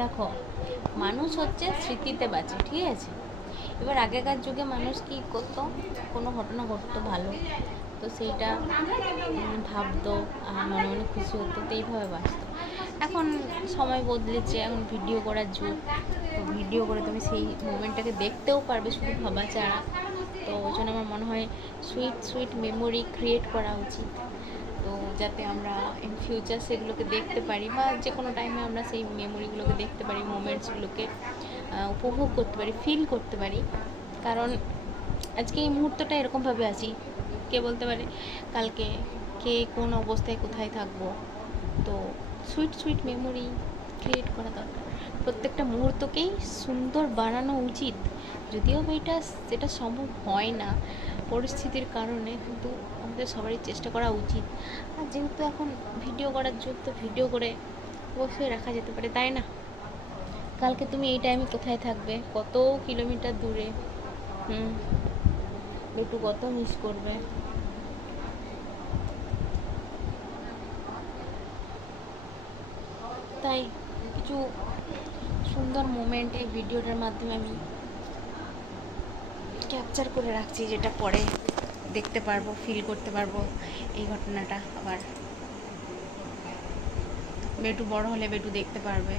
দেখো, মানুষ হচ্ছে স্মৃতিতে বাঁচে, ঠিক আছে? এবার আগেকার যুগে মানুষ কি করতো, কোনো ঘটনা ঘটতো ভালো, তো সেইটা ভাবতো আর মনে মনে খুশি হতো, তো এইভাবে বাঁচতো। এখন সময় বদলেছে, এখন ভিডিও করার যুগ, তো ভিডিও করে তুমি সেই মোমেন্টটাকে দেখতেও পারবে শুধু ভাবা ছাড়া। তো ওই জন্য আমার মনে হয় সুইট সুইট মেমোরি ক্রিয়েট করা উচিত, তো যাতে আমরা ইন ফিউচার সেগুলোকে দেখতে পারি, বা যে কোনো টাইমে আমরা সেই মেমোরিগুলোকে দেখতে পারি, মোমেন্টসগুলোকে উপভোগ করতে পারি, ফিল করতে পারি। কারণ আজকে এই মুহূর্তটা এরকমভাবে আছি, কে বলতে পারে কালকে কে কোন অবস্থায় কোথায় থাকবো। তো সুইট সুইট মেমোরি ক্রিয়েট করা দরকার, প্রত্যেকটা মুহূর্তকেই সুন্দর বানানো উচিত। যদিও এটা সেটা সম্ভব হয় না পরিস্থিতির কারণে, কিন্তু আমাদের সবারই চেষ্টা করা উচিত। আর যেহেতু এখন ভিডিও করার যুগ, তো ভিডিও করে অবশ্যই রাখা যেতে পারে, তাই না? কালকে তুমি এই টাইমে কোথায় থাকবে, কত কিলোমিটার দূরে, একটু কত মিস করবে। তাই কিছু সুন্দর মোমেন্ট এই ভিডিওটার মাধ্যমে আমি ক্যাপচার করে রাখছি, যেটা পরে দেখতে পারবো, ফিল করতে পারবো এই ঘটনাটা। আবার বেটু বড় হলে বেটু দেখতে পারবে।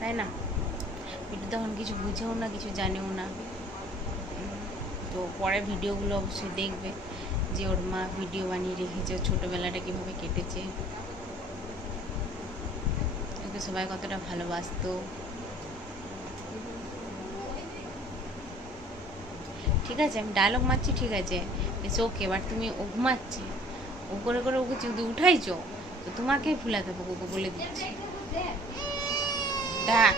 তাই না? বেটু তখন কিছু বুঝেও না, কিছু জানেও না, তো পরে ভিডিওগুলো অবশ্যই দেখবে যে ওর মা ভিডিও বানিয়ে রেখেছে, ওর ছোটোবেলাটা কীভাবে কেটেছে, ওকে সবাই কতটা ভালোবাসতো। ঠিক আছে, আমি ডায়লগ মারছি, ঠিক আছে, এসে ওকে, এবার তুমি ও ঘুমাচ্ছে, ও করে করে ওকে যদি উঠাইছো, তো তোমাকেই ভুলাতে হবে, ওকে বলে দিচ্ছি। দেখ,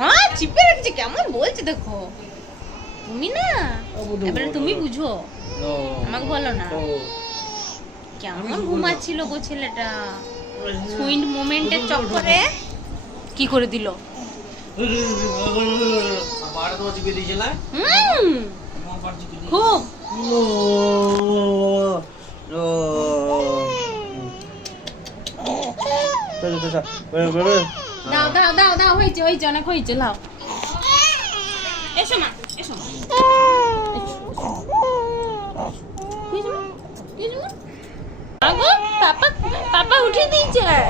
হ্যাঁ চিপে রেখেছি, কেমন বলছে দেখো। তুমি না, এবারে তুমি বুঝো, আমাকে বলো না। কেমন ঘুমাচ্ছিল গো ছেলেটা, সুইট মোমেন্টের চক্করে কি করে দিল। খুব দাও দাও দাও দাও, হয়েছে হয়েছে, অনেক হয়েছে, লাও। এসো মা, এসো মা, পাপা পাপা উঠে দিয়েছে। হ্যাঁ